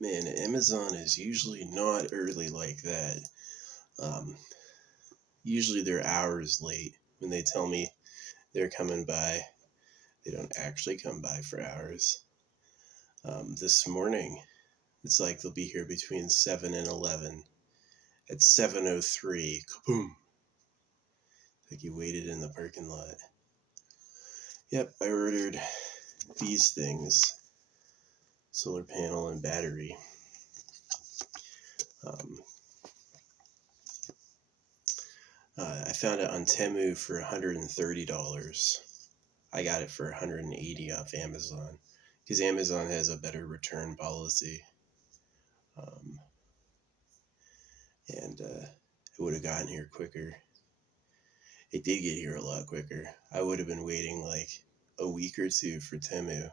Man, Amazon is usually not early like that. Um, Usually they're hours late when they tell me they're coming by. They don't actually come by for hours. This morning, it's like they'll be here between 7 and 11. At 7:03, kaboom! Like you waited in the parking lot. Yep, I ordered these things: solar panel and battery. Um, I found it on Temu for $130. I got it for $180 off Amazon because Amazon has a better return policy. Um, and it would have gotten here quicker. It did get here a lot quicker. I would have been waiting like a week or two for Temu.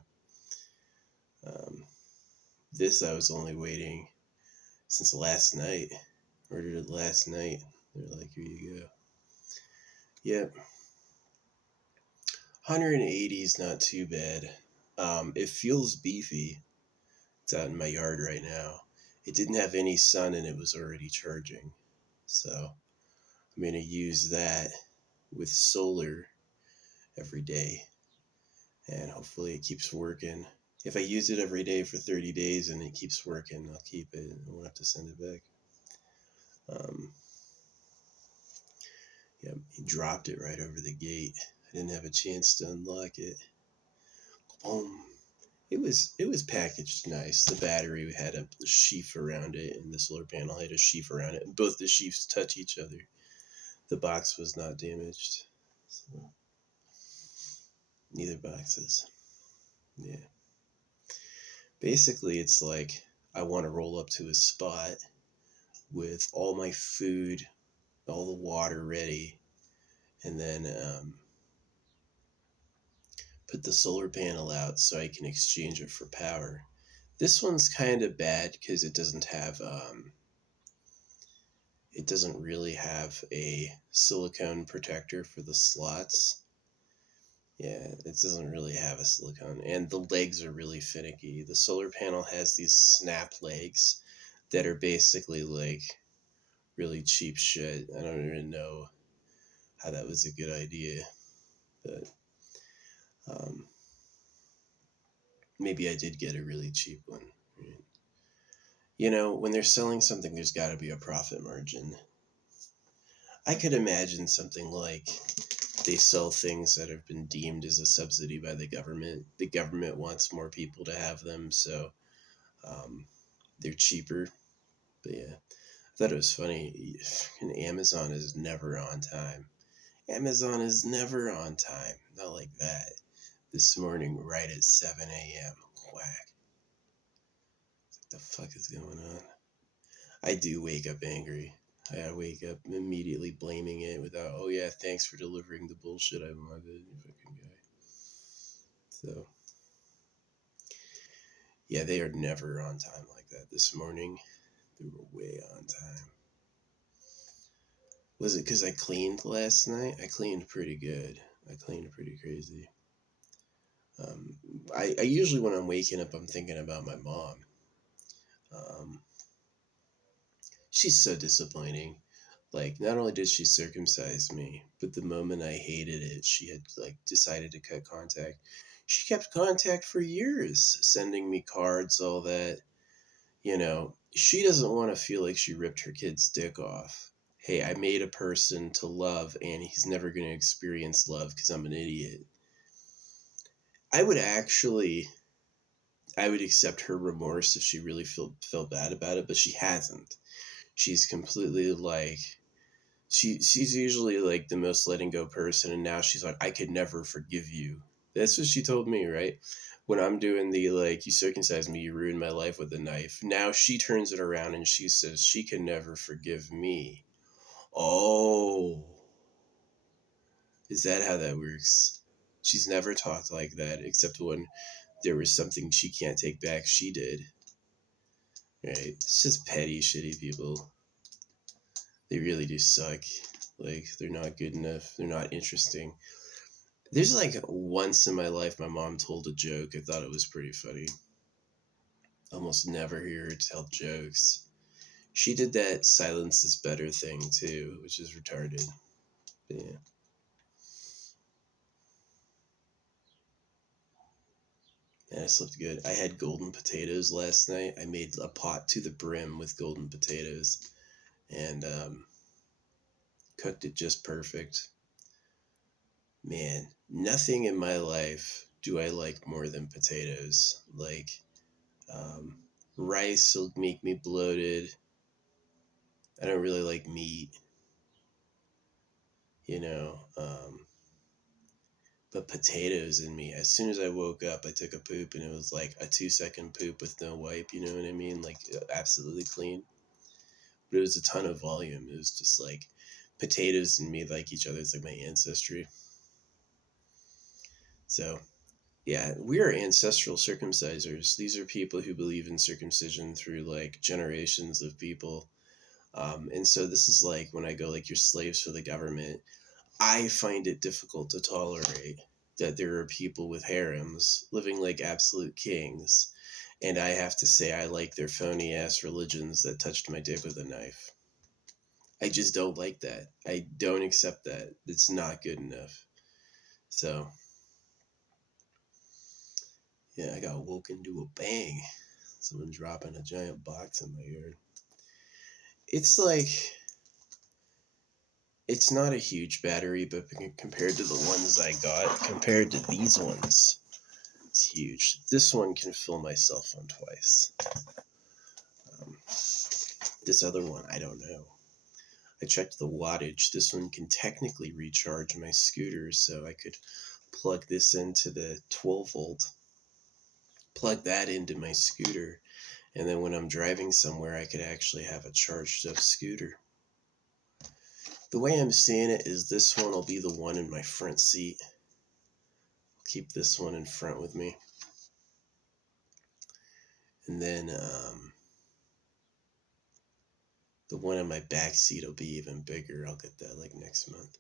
Um, this I was only waiting since last night. Ordered it last night. They're like, here you go. Yep. 180 is not too bad. It feels beefy. It's out in my yard right now. It didn't have any sun and it was already charging. So I'm going to use that with solar every day. And hopefully it keeps working. If I use it every day for 30 days and it keeps working, I'll keep it. I won't have to send it back. Yeah, he dropped it right over the gate. I didn't have a chance to unlock it. Boom. It was packaged nice. The battery had a sheath around it, and the solar panel had a sheath around it. And both the sheaths touch each other. The box was not damaged. So, neither boxes. Yeah. Basically, it's like I want to roll up to a spot with all my food, all the water ready, and then put the solar panel out so I can exchange it for power. This one's kind of bad because it doesn't really have a silicone protector for the slots. Yeah, it doesn't really have a silicone, and the legs are really finicky. The solar panel has these snap legs that are basically like really cheap shit. I don't even know how that was a good idea, but maybe I did get a really cheap one. Right? You know, when they're selling something, there's got to be a profit margin. I could imagine something like they sell things that have been deemed as a subsidy by the government. The government wants more people to have them, so they're cheaper. But yeah, I thought it was funny. Amazon is never on time. Amazon is never on time. Not like that. This morning, right at 7 a.m. Whack. What the fuck is going on? I do wake up angry. I wake up immediately blaming it without, oh yeah, thanks for delivering the bullshit I wanted, you fucking guy. So, yeah, they are never on time like that. This morning, they were way on time. Was it because I cleaned last night? I cleaned pretty good. I cleaned pretty crazy. I usually, when I'm waking up, I'm thinking about my mom. She's so disappointing. Like, not only did she circumcise me, but the moment I hated it, she had, like, decided to cut contact. She kept contact for years, sending me cards, all that. You know, she doesn't want to feel like she ripped her kid's dick off. Hey, I made a person to love, and he's never going to experience love because I'm an idiot. I would accept her remorse if she really felt bad about it, but she hasn't. She's completely like, she's usually like the most letting go person, and now she's like, I could never forgive you. That's what she told me, right? When I'm doing the like, you circumcised me, you ruined my life with a knife. Now she turns it around and she says she can never forgive me. Oh, is that how that works? She's never talked like that except when there was something she can't take back. She did. Right? It's just petty, shitty people. They really do suck. Like, they're not good enough. They're not interesting. There's like once in my life my mom told a joke. I thought it was pretty funny. Almost never hear her tell jokes. She did that silence is better thing too, which is retarded. But yeah. And I slept good. I had golden potatoes last night. I made a pot to the brim with golden potatoes and cooked it just perfect. Man, nothing in my life do I like more than potatoes. Like, um, rice will make me bloated. I don't really like meat, you know. But potatoes in me. As soon as I woke up, I took a poop and it was like a 2-second poop with no wipe, you know what I mean? Like, absolutely clean. But it was a ton of volume. It was just like potatoes and me like each other. It's like my ancestry. So, yeah, we are ancestral circumcisers. These are people who believe in circumcision through like generations of people. And so this is like when I go like you're slaves for the government. I find it difficult to tolerate that there are people with harems living like absolute kings, and I have to say I like their phony ass religions that touched my dick with a knife. I just don't like that. I don't accept that. It's not good enough. So, yeah, I got woken to a bang. Someone dropping a giant box in my yard. It's like, it's not a huge battery, but compared to the ones I got, compared to these ones, it's huge. This one can fill my cell phone twice. Um, this other one, I don't know. I checked the wattage. This one can technically recharge my scooter, so I could plug this into the 12 volt, plug that into my scooter, and then when I'm driving somewhere, I could actually have a charged up scooter. The way I'm seeing it is this one will be the one in my front seat. I'll keep this one in front with me. And then the one in my back seat will be even bigger. I'll get that like next month.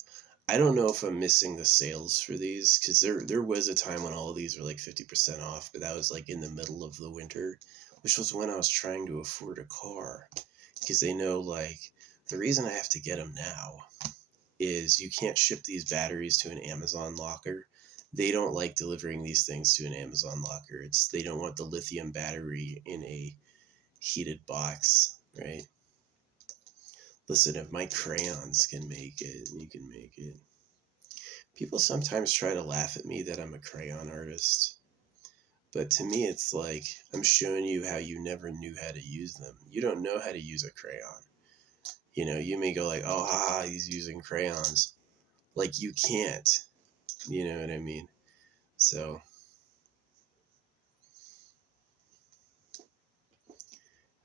I don't know if I'm missing the sales for these because there was a time when all of these were like 50% off, but that was like in the middle of the winter, which was when I was trying to afford a car. Because they know like the reason I have to get them now is you can't ship these batteries to an Amazon locker. They don't like delivering these things to an Amazon locker. They don't want the lithium battery in a heated box, right? Listen, if my crayons can make it, you can make it. People sometimes try to laugh at me that I'm a crayon artist. But to me, it's like I'm showing you how you never knew how to use them. You don't know how to use a crayon. You know, you may go like, oh, haha, he's using crayons. Like, you can't. You know what I mean? So,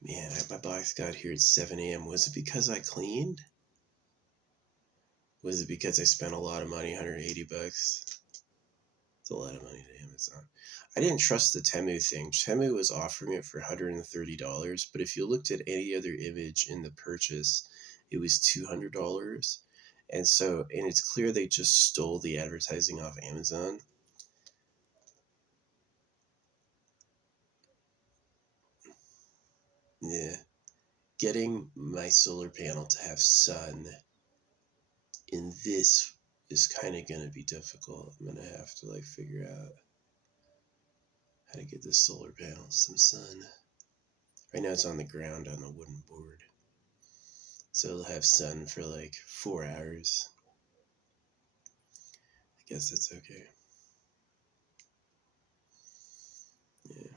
man, my box got here at 7 a.m. Was it because I cleaned? Was it because I spent a lot of money, 180 bucks? It's a lot of money to Amazon. I didn't trust the Temu thing. Temu was offering it for $130, but if you looked at any other image in the purchase, it was $200. And it's clear they just stole the advertising off Amazon. Yeah. Getting my solar panel to have sun in this is kind of going to be difficult. I'm going to have to like figure out how to get this solar panel some sun. Right now it's on the ground on a wooden board. So it'll have sun for like 4 hours. I guess that's okay. Yeah.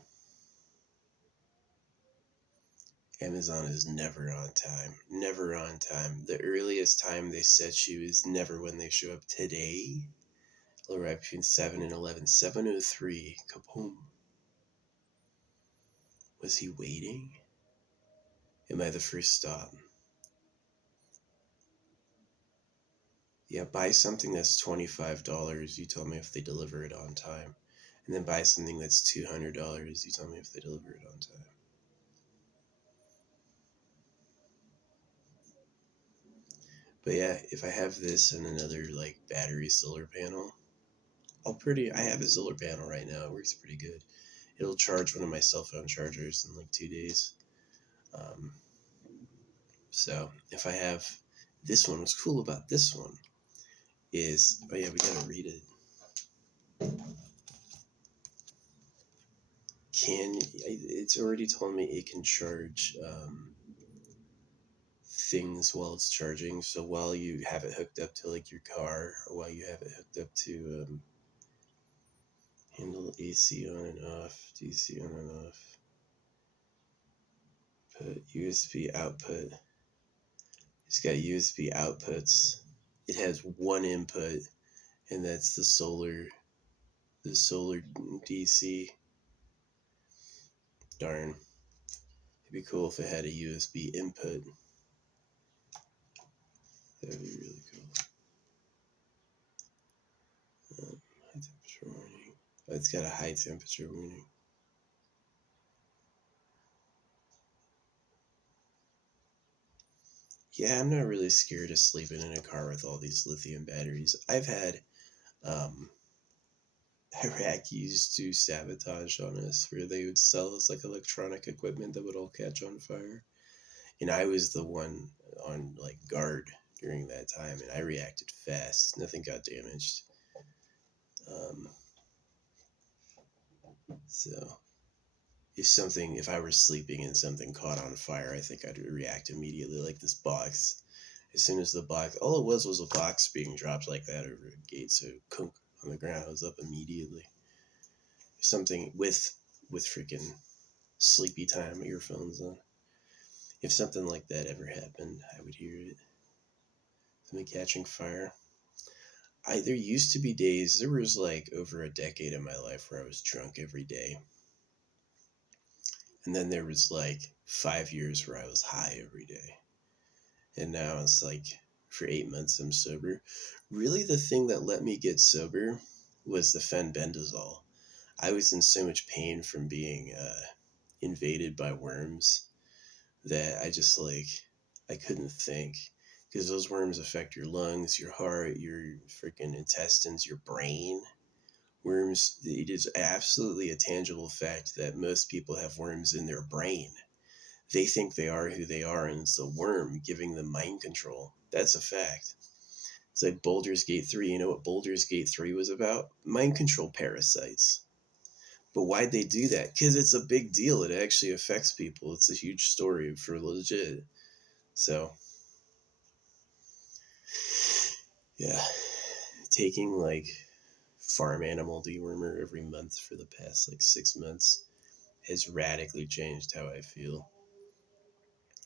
Amazon is never on time. Never on time. The earliest time they set you is never when they show up. Today, it'll arrive between 7 and 11. 7:03. Kaboom. Was he waiting? Am I the first stop? Yeah, buy something that's $25. You tell me if they deliver it on time. And then buy something that's $200. You tell me if they deliver it on time. But yeah, if I have this and another like battery solar panel, I have a solar panel right now. It works pretty good. It'll charge one of my cell phone chargers in like 2 days. Um, so if I have this one, what's cool about this one is, oh yeah, we gotta read it. It's already told me it can charge things while it's charging. So while you have it hooked up to like your car, or while you have it hooked up to handle AC on and off, DC on and off, put USB output. It's got USB outputs. It has one input, and that's the solar DC. Darn. It'd be cool if it had a USB input. That'd be really cool. High temperature warning. Oh, it's got a high temperature warning. Yeah, I'm not really scared of sleeping in a car with all these lithium batteries. I've had Iraq used to sabotage on us, where they would sell us like electronic equipment that would all catch on fire. And I was the one on like guard during that time, and I reacted fast. Nothing got damaged. So if I were sleeping and something caught on fire, I think I'd react immediately, like this box. As soon as the box, all it was a box being dropped like that over a gate, so kunk on the ground, I was up immediately. Something with freaking sleepy time earphones on. If something like that ever happened, I would hear it. Something catching fire. There used to be days, there was like over a decade of my life where I was drunk every day. And then there was like 5 years where I was high every day. And now it's like for 8 months I'm sober. Really, the thing that let me get sober was the fenbendazole. I was in so much pain from being invaded by worms that I couldn't think. Because those worms affect your lungs, your heart, your freaking intestines, your brain. Worms, it is absolutely a tangible fact that most people have worms in their brain. They think they are who they are, and it's the worm giving them mind control. That's a fact. It's like Baldur's Gate 3. You know what Baldur's Gate 3 was about? Mind control parasites. But why'd they do that? Because it's a big deal. It actually affects people. It's a huge story for legit. So, yeah. Taking like farm animal dewormer every month for the past like 6 months has radically changed how I feel.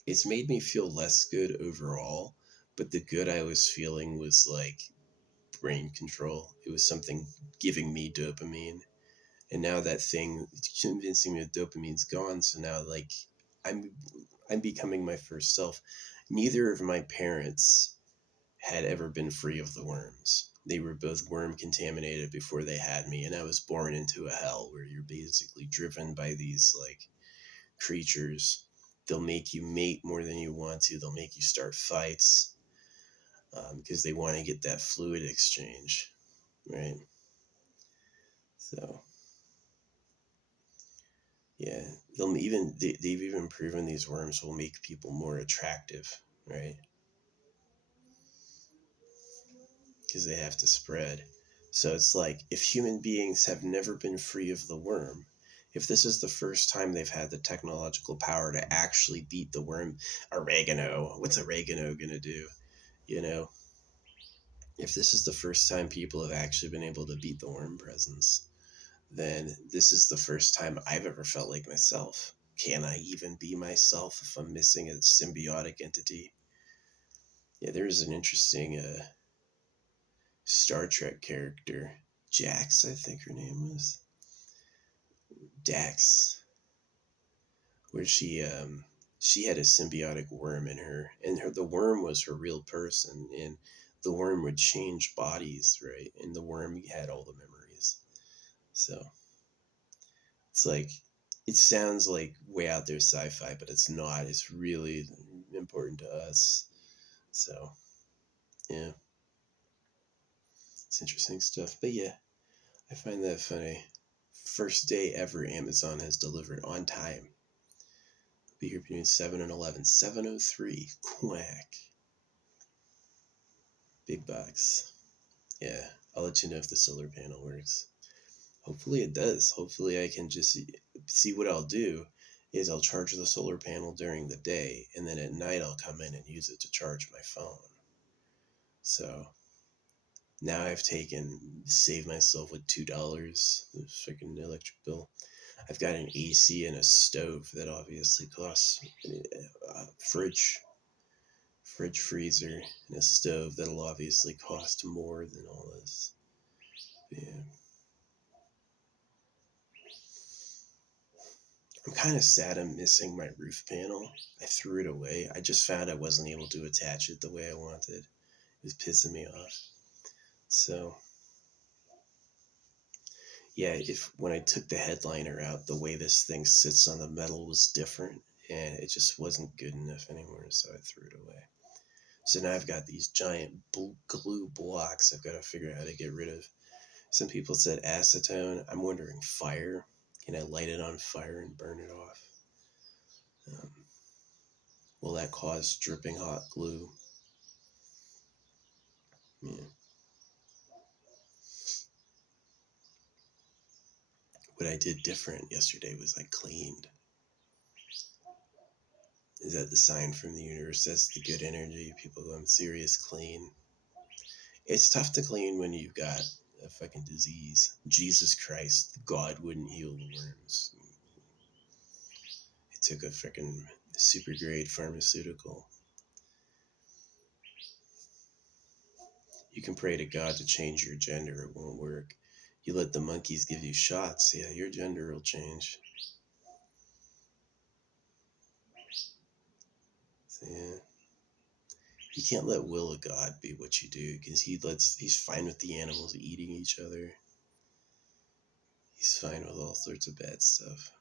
It's made me feel less good overall, but the good I was feeling was like brain control. It was something giving me dopamine. And now that thing convincing me that dopamine's gone, so now like I'm I'm becoming my first self. Neither of my parents had ever been free of the worms. They were both worm contaminated before they had me, and I was born into a hell where you're basically driven by these like creatures. They'll make you mate more than you want to. They'll make you start fights because they want to get that fluid exchange, right? So yeah, they've even proven these worms will make people more attractive, right? Because they have to spread. So it's like if human beings have never been free of the worm, if this is the first time they've had the technological power to actually beat the worm, oregano, what's oregano gonna do? You know, if this is the first time people have actually been able to beat the worm presence, then this is the first time I've ever felt like myself. Can I even be myself if I'm missing a symbiotic entity? Yeah, there's an interesting Star Trek character, Jax, I think her name was. Dax, where she had a symbiotic worm in her, and the worm was her real person, and the worm would change bodies, right? And the worm had all the memories. So it's like it sounds like way out there sci-fi, but it's not. It's really important to us. So yeah, it's interesting stuff. But yeah, I find that funny. First day ever Amazon has delivered on time. Be here between 7 and 11. 7:03. Quack. Big box. Yeah, I'll let you know if the solar panel works. Hopefully it does. Hopefully I can just see what I'll do is I'll charge the solar panel during the day, and then at night I'll come in and use it to charge my phone. So now I've saved myself with $2, the freaking electric bill. I've got an AC and a stove that obviously costs fridge freezer, and a stove that'll obviously cost more than all this. Yeah. I'm kind of sad I'm missing my roof panel. I threw it away. I just found I wasn't able to attach it the way I wanted. It was pissing me off. So, yeah, if when I took the headliner out, the way this thing sits on the metal was different, and it just wasn't good enough anymore, so I threw it away. So now I've got these giant glue blocks I've got to figure out how to get rid of. Some people said acetone. I'm wondering fire. Can I light it on fire and burn it off? Will that cause dripping hot glue? Yeah. What I did different yesterday was I cleaned. Is that the sign from the universe? That's the good energy. People go, I'm serious, clean. It's tough to clean when you've got a fucking disease. Jesus Christ, God wouldn't heal the worms. It took a freaking super grade pharmaceutical. You can pray to God to change your gender, it won't work. You let the monkeys give you shots, yeah, your gender will change. So, yeah. You can't let will of God be what you do, because he's fine with the animals eating each other. He's fine with all sorts of bad stuff.